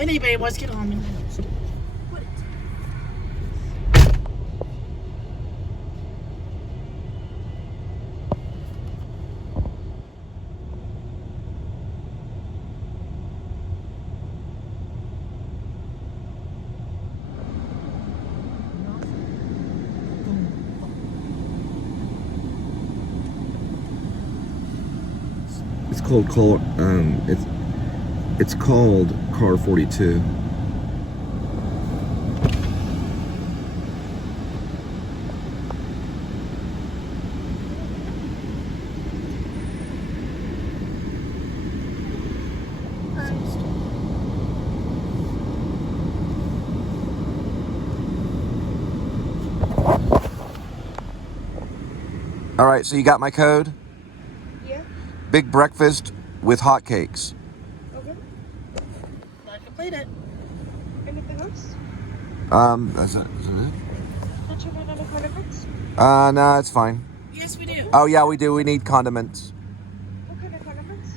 anybody wants to get on me. Put it. It's called it's called Car 42. All right, so you got my code? Yeah. Big breakfast with hotcakes. Okay. I completed. Anything else? Is that it? Don't you need any condiments? No, it's fine. Yes, we do. Oh, yeah, we do. We need condiments. What kind of condiments?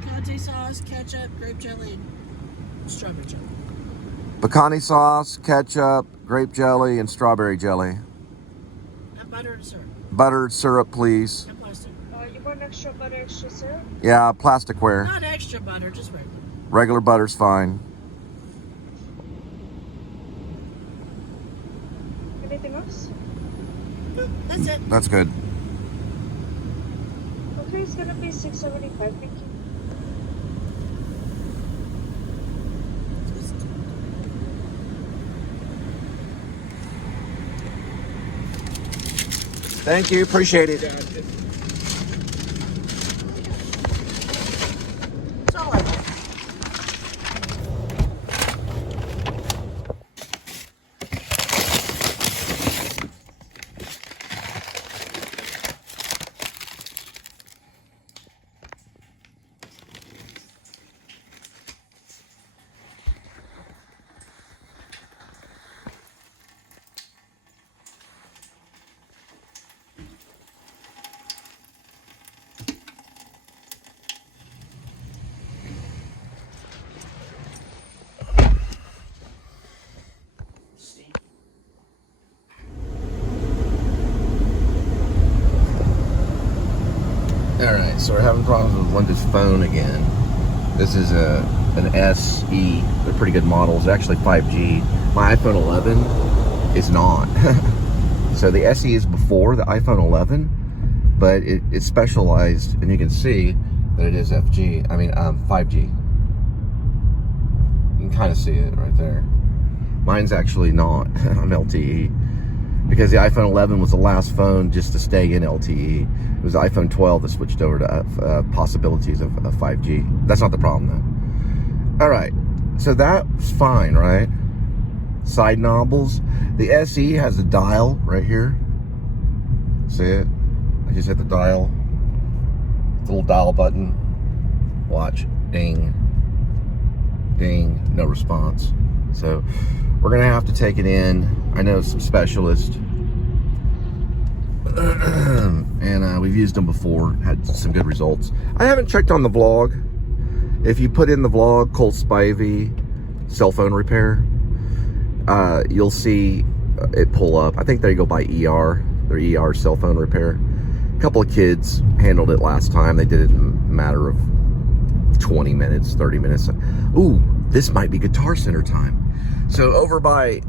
Picante sauce, ketchup, grape jelly, and strawberry jelly. Pecani sauce, ketchup, grape jelly, and strawberry jelly. And butter and syrup. Buttered syrup, please. And plastic. You want extra butter, extra syrup? Yeah, plasticware. Not extra butter, just regular. Regular butter's fine. Anything else? No, that's it. That's good. Okay, it's gonna be $6.75. Thank you. Thank you. Appreciate it. It's all right. Alright, so we're having problems with Linda's phone again. This is an SE. They're pretty good models. They're actually 5G. My iPhone 11 is not. So the SE is before the iPhone 11, but it's specialized, and you can see that it is 5G. You can kind of see it right there. Mine's actually not on LTE, because the iPhone 11 was the last phone just to stay in LTE. It was the iPhone 12 that switched over to possibilities of 5G. That's not the problem, though. All right, so that's fine, right? Side knobbles. The SE has a dial right here. See it? I just hit the dial. The little dial button. Watch. Ding. Ding. No response. So we're going to have to take it in. I know some specialists. And we've used them before. Had some good results. I haven't checked on the vlog. If you put in the vlog, Cole Spivey, cell phone repair, you'll see it pull up. I think they go by ER. Their ER cell phone repair. A couple of kids handled it last time. They did it in a matter of 20 minutes, 30 minutes. Ooh, this might be Guitar Center time. So over by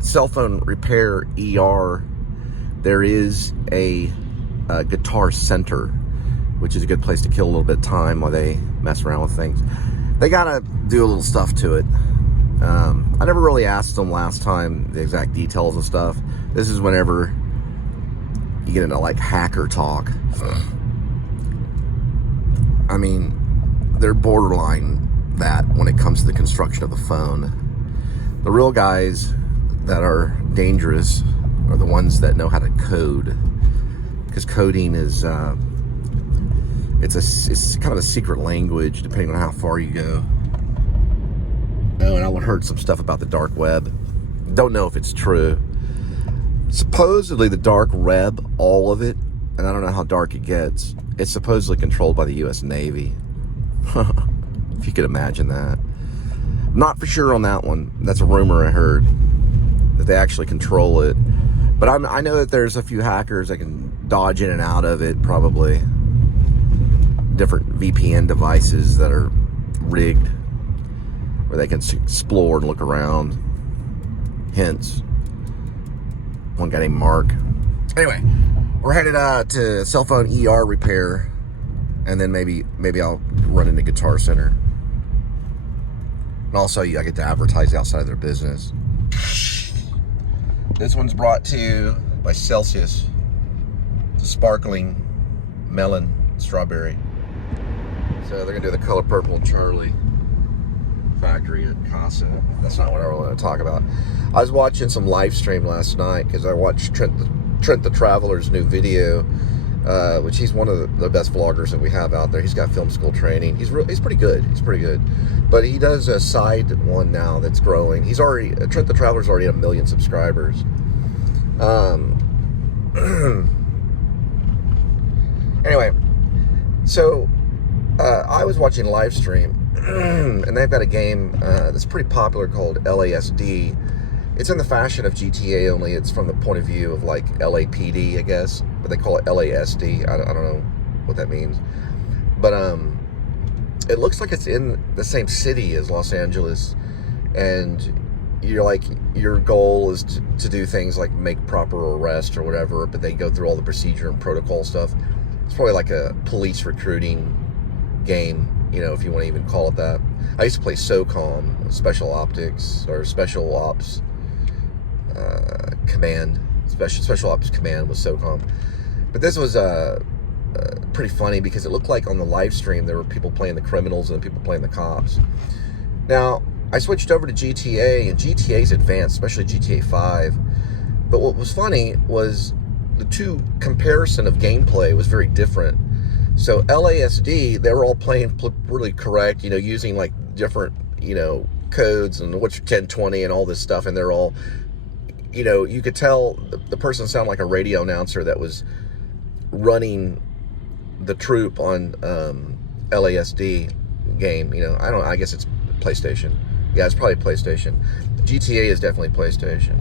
cell phone repair ER, there is a Guitar Center, which is a good place to kill a little bit of time while they mess around with things. They gotta do a little stuff to it. I never really asked them last time the exact details of stuff. This is whenever you get into like hacker talk. I mean, they're borderline that when it comes to the construction of the phone. The real guys that are dangerous are the ones that know how to code, because coding is it's kind of a secret language depending on how far you go. Oh, and I heard some stuff about the dark web. Don't know if it's true. Supposedly the dark web, all of it, and I don't know how dark it gets, it's supposedly controlled by the US Navy. If you could imagine that. Not for sure on that one. That's a rumor I heard, that they actually control it. But I know that there's a few hackers that can dodge in and out of it, probably. Different VPN devices that are rigged, where they can explore and look around. Hence, one guy named Mark. Anyway, we're headed to cell phone ER repair, and then maybe I'll run into Guitar Center. And also, I get to advertise outside of their business. This one's brought to you by Celsius. It's a sparkling melon strawberry. So they're gonna do the color purple Charlie factory at Casa. That's not what I really want to talk about. I was watching some live stream last night because I watched Trent the Traveler's new video, which he's one of the best vloggers that we have out there. He's got film school training. He's pretty good. He's pretty good. But he does a side one now that's growing. Trent the Traveler's already at 1 million subscribers. Anyway, so I was watching live stream, and they've got a game that's pretty popular called LASD. It's in the fashion of GTA, only it's from the point of view of like LAPD, I guess, but they call it LASD. I don't know what that means, but it looks like it's in the same city as Los Angeles, and your goal is to do things like make proper arrest or whatever, but they go through all the procedure and protocol stuff. It's probably like a police recruiting game, if you want to even call it that. I used to play SOCOM, Special Optics, or Special Ops Command. Special Ops Command was SOCOM. But this was pretty funny because it looked like on the live stream there were people playing the criminals and people playing the cops. Now, I switched over to GTA, and GTA's advanced, especially GTA 5. But what was funny was the two comparison of gameplay was very different. So LASD, they were all playing really correct, using like different, codes and what's your 1020 and all this stuff. And they're all, you could tell the person sounded like a radio announcer that was running the troop on LASD game. I guess it's PlayStation. Yeah, it's probably PlayStation. GTA is definitely PlayStation.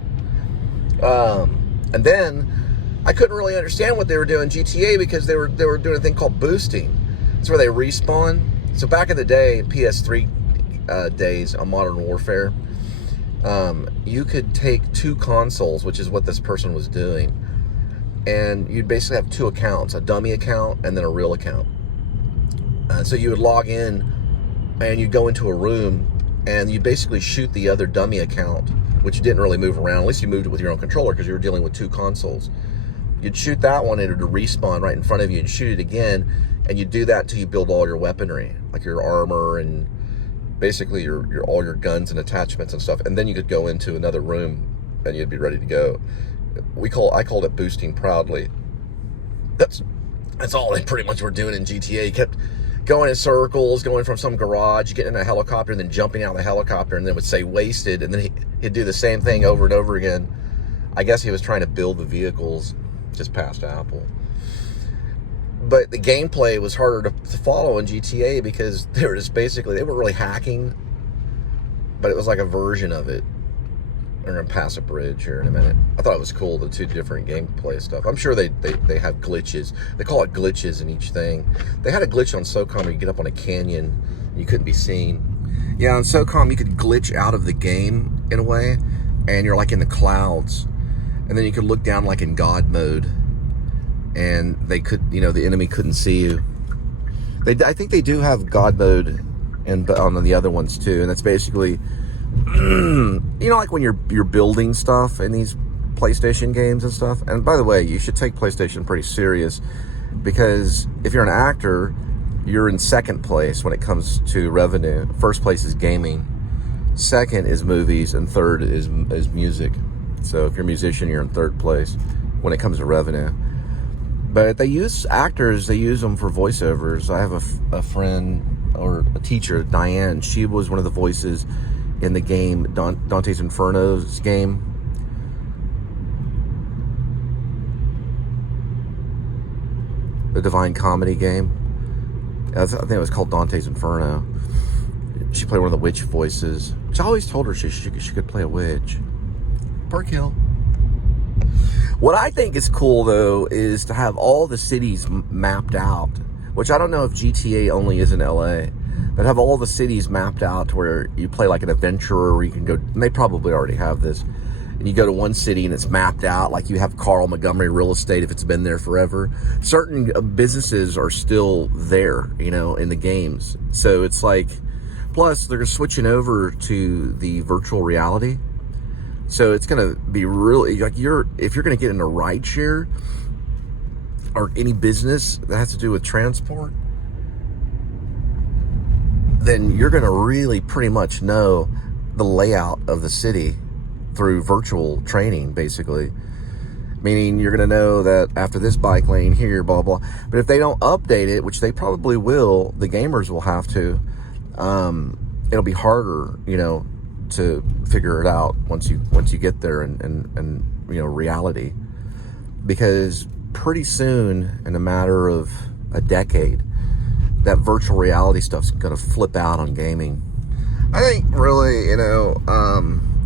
And then I couldn't really understand what they were doing in GTA because they were doing a thing called boosting. It's where they respawn. So back in the day, PS3 days on Modern Warfare, you could take two consoles, which is what this person was doing, and you'd basically have two accounts, a dummy account and then a real account. So you would log in and you'd go into a room and you'd basically shoot the other dummy account, which didn't really move around. At least you moved it with your own controller because you were dealing with two consoles. You'd shoot that one and it would respawn right in front of you and shoot it again, and you'd do that until you build all your weaponry, like your armor and basically your all your guns and attachments and stuff, and then you could go into another room and you'd be ready to go. I called it boosting proudly. That's all they pretty much were doing in GTA. You kept going in circles, going from some garage, getting in a helicopter, and then jumping out of the helicopter, and then would say wasted, and then he'd do the same thing over and over again. I guess he was trying to build the vehicles just past Apple. But the gameplay was harder to follow in GTA because they were weren't really hacking, but it was like a version of it. We're going to pass a bridge here in a minute. I thought it was cool, the two different gameplay stuff. I'm sure they have glitches. They call it glitches in each thing. They had a glitch on SOCOM where you get up on a canyon and you couldn't be seen. Yeah, on SOCOM you could glitch out of the game in a way, and you're like in the clouds. And then you could look down like in God mode, and they could, the enemy couldn't see you. I think they do have God mode on the other ones too, and that's basically, like when you're building stuff in these PlayStation games and stuff. And by the way, you should take PlayStation pretty serious, because if you're an actor, you're in second place when it comes to revenue. First place is gaming, second is movies, and third is music. So if you're a musician, you're in third place when it comes to revenue. But they use actors, they use them for voiceovers. I have a friend or a teacher, Diane. She was one of the voices in the game, Dante's Inferno's game. The Divine Comedy game. I think it was called Dante's Inferno. She played one of the witch voices, which I always told her she could play a witch. Park Hill. What I think is cool, though, is to have all the cities mapped out, which I don't know if GTA only is in LA, but have all the cities mapped out to where you play like an adventurer, where you can go, and they probably already have this, and you go to one city and it's mapped out, like you have Carl Montgomery real estate if it's been there forever. Certain businesses are still there, you know, in the games. So it's like, plus they're switching over to the virtual reality. So it's going to be really, like, if you're going to get in a ride share or any business that has to do with transport, then you're going to really pretty much know the layout of the city through virtual training, basically. Meaning you're going to know that after this bike lane here, blah, blah. But if they don't update it, which they probably will, the gamers will have to, it'll be harder, you know, to figure it out once you get there and you know, reality. Because pretty soon, in a matter of a decade, that virtual reality stuff's going to flip out on gaming. I think really, you know,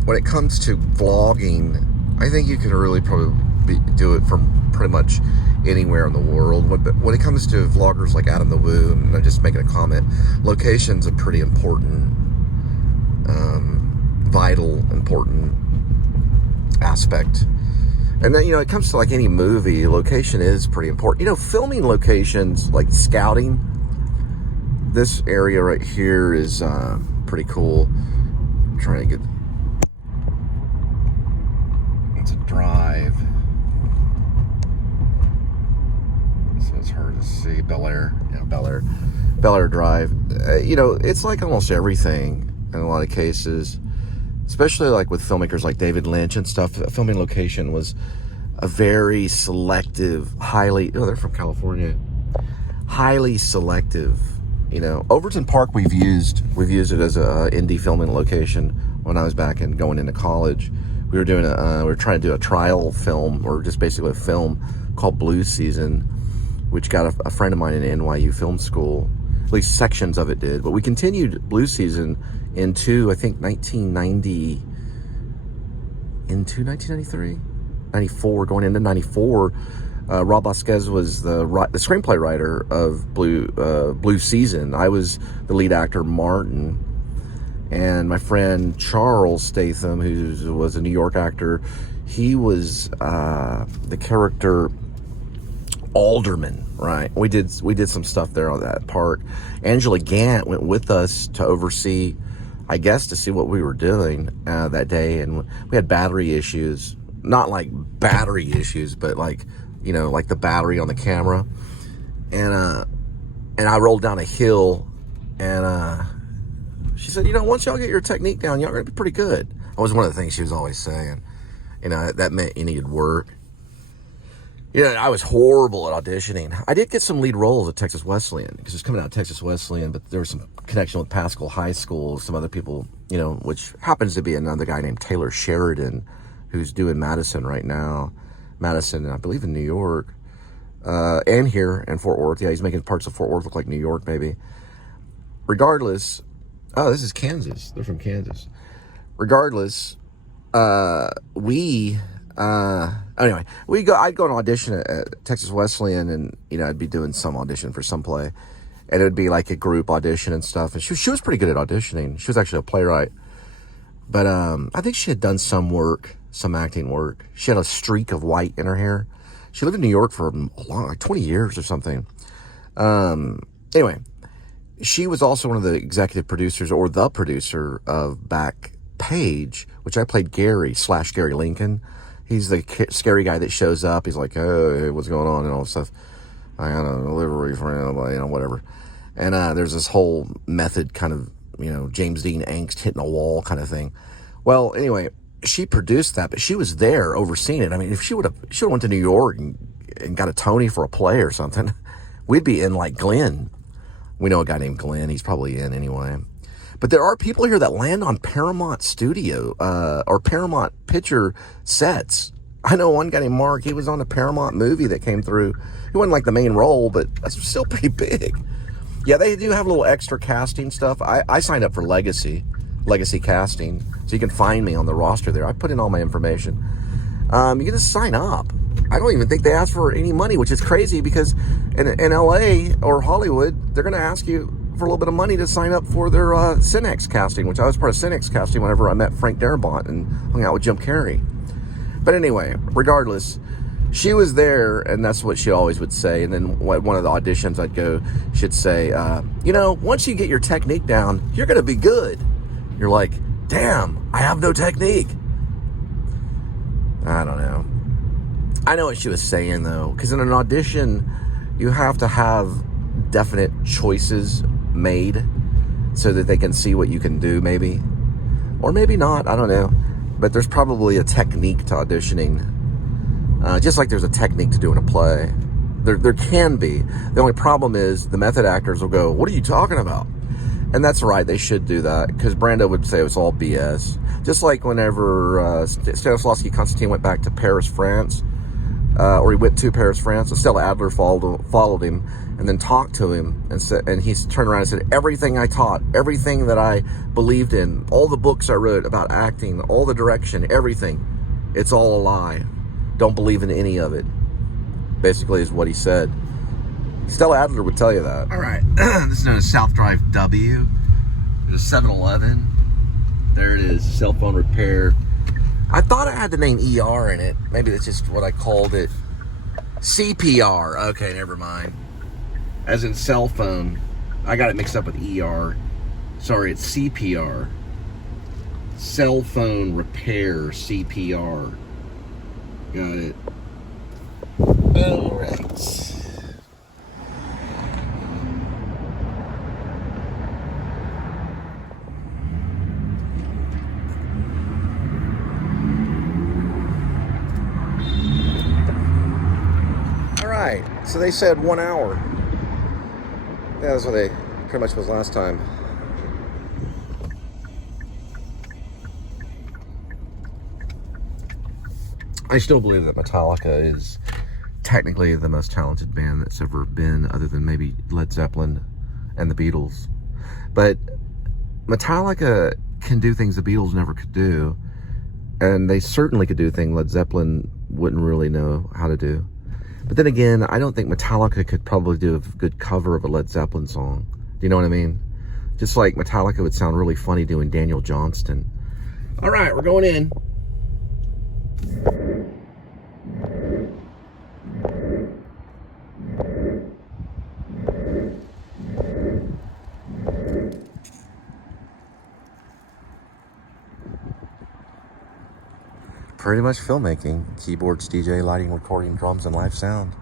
when it comes to vlogging, I think you can really probably do it from pretty much anywhere in the world. When it comes to vloggers like Adam the Woo, and I'm just making a comment, location's a pretty important, vital, important aspect. And then, you know, it comes to like any movie, location is pretty important. You know, filming locations, like scouting, this area right here is pretty cool. I'm trying to get, it's a drive, so it's hard to see. Bel Air, yeah, Bel Air Drive. You know, it's like almost everything in a lot of cases, especially like with filmmakers like David Lynch and stuff. A filming location was a very selective, they're from California, highly selective. You know, Overton Park we've used it as a indie filming location when I was back and going into college. We were trying to do a trial film, or just basically a film called Blue Season, which got a friend of mine in NYU Film School. At least sections of it did. But we continued Blue Season into, I think, 1993, 94, going into 94. Rob Vasquez was the screenplay writer of Blue Season. I was the lead actor, Martin, and my friend Charles Statham, who was a New York actor, he was the character Alderman. Right, we did some stuff there on that part. Angela Gant went with us to oversee, I guess, to see what we were doing that day, and we had battery issues. Not like battery issues, but like, you know, like the battery on the camera. And I rolled down a hill, and she said, you know, once y'all get your technique down, y'all are gonna be pretty good. That was one of the things she was always saying. You know, that meant you needed work. Yeah, I was horrible at auditioning. I did get some lead roles at Texas Wesleyan, because it's coming out of Texas Wesleyan, but there was some connection with Pascal High School, some other people, you know, which happens to be another guy named Taylor Sheridan, who's doing Madison right now. Madison, I believe, in New York, and here in Fort Worth. Yeah, he's making parts of Fort Worth look like New York, maybe. Regardless, oh, this is Kansas. They're from Kansas. Regardless, anyway, I'd go and audition at Texas Wesleyan, and, you know, I'd be doing some audition for some play, and it would be like a group audition and stuff. And she was pretty good at auditioning. She was actually a playwright, but I think she had done some work, some acting work. She had a streak of white in her hair. She lived in New York for like 20 years or something. Anyway, she was also one of the executive producers, or the producer, of Back Page, which I played Gary Lincoln. He's the scary guy that shows up. He's like, oh, hey, what's going on, and all this stuff. I got a delivery for him, you know, whatever. And there's this whole method, kind of, you know, James Dean angst hitting a wall kind of thing. Well, anyway, she produced that, but she was there overseeing it. I mean, if she would have went to New York and got a Tony for a play or something, we'd be in like Glenn. We know a guy named Glenn. He's probably in anyway. But there are people here that land on Paramount Studio or Paramount Picture sets. I know one guy named Mark. He was on a Paramount movie that came through. He wasn't like the main role, but that's still pretty big. Yeah, they do have a little extra casting stuff. I signed up for Legacy Casting, so you can find me on the roster there. I put in all my information. You can just sign up. I don't even think they ask for any money, which is crazy because in LA or Hollywood, they're going to ask you for a little bit of money to sign up for their Cinex casting, which I was part of Cinex casting whenever I met Frank Darabont and hung out with Jim Carrey. But anyway, regardless, she was there, and that's what she always would say. And then one of the auditions I'd go, she'd say, once you get your technique down, you're going to be good. You're like, damn, I have no technique. I don't know. I know what she was saying, though, because in an audition, you have to have definite choices made so that they can see what you can do, maybe. Or maybe not, I don't know. But there's probably a technique to auditioning. Just like there's a technique to doing a play. There can be. The only problem is the method actors will go, what are you talking about? And that's right, they should do that, because Brando would say it was all BS. Just like whenever Stanislavski Constantine went back to Paris, France, or he went to Paris, France, and Stella Adler followed him and then talked to him, and he turned around and said, everything I taught, everything that I believed in, all the books I wrote about acting, all the direction, everything, it's all a lie. Don't believe in any of it, basically is what he said. Stella Adler would tell you that. All right, this is known as South Drive W. There's a 7-Eleven. There it is, cell phone repair. I thought it had the name ER in it. Maybe that's just what I called it. CPR. Okay, never mind. As in cell phone. I got it mixed up with ER. Sorry, it's CPR. Cell phone repair, CPR. Got it. All right. So they said 1 hour. Yeah, that's what they pretty much was last time. I still believe that Metallica is technically the most talented band that's ever been, other than maybe Led Zeppelin and the Beatles. But Metallica can do things the Beatles never could do, and they certainly could do things Led Zeppelin wouldn't really know how to do. But then again, I don't think Metallica could probably do a good cover of a Led Zeppelin song. Do you know what I mean? Just like Metallica would sound really funny doing Daniel Johnston. All right, we're going in. Pretty much filmmaking, keyboards, DJ, lighting, recording, drums, and live sound.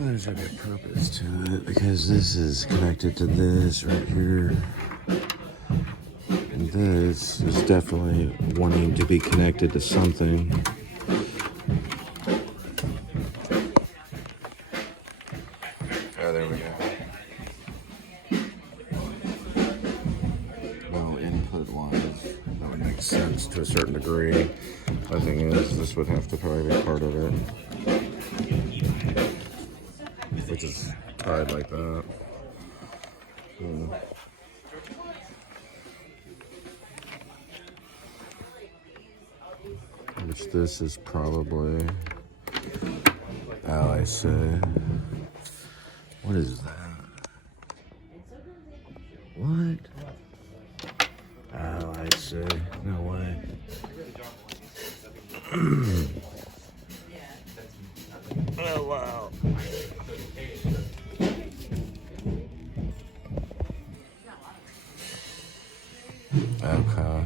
There's a good purpose to it because this is connected to this right here. And this is definitely wanting to be connected to something. Oh, there we go. Well, input-wise, that would make sense to a certain degree. The thing is, this would have to probably be part of it. Which is tied like that. Which this is probably. Oh, I see. What is that? What? Oh, I see. No way. Oh, wow. Okay.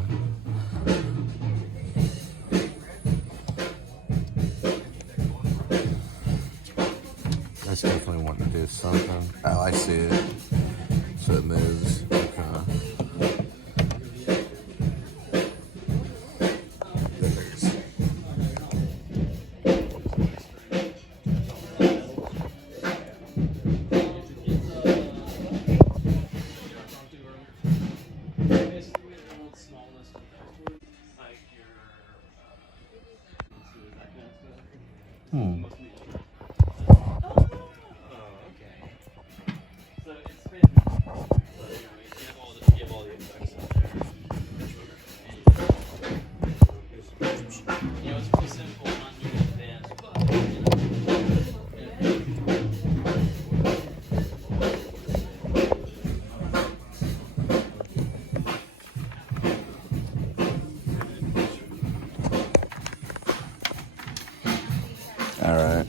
That's definitely wanting to do something. Oh, I see it. So it moves. Okay. All right.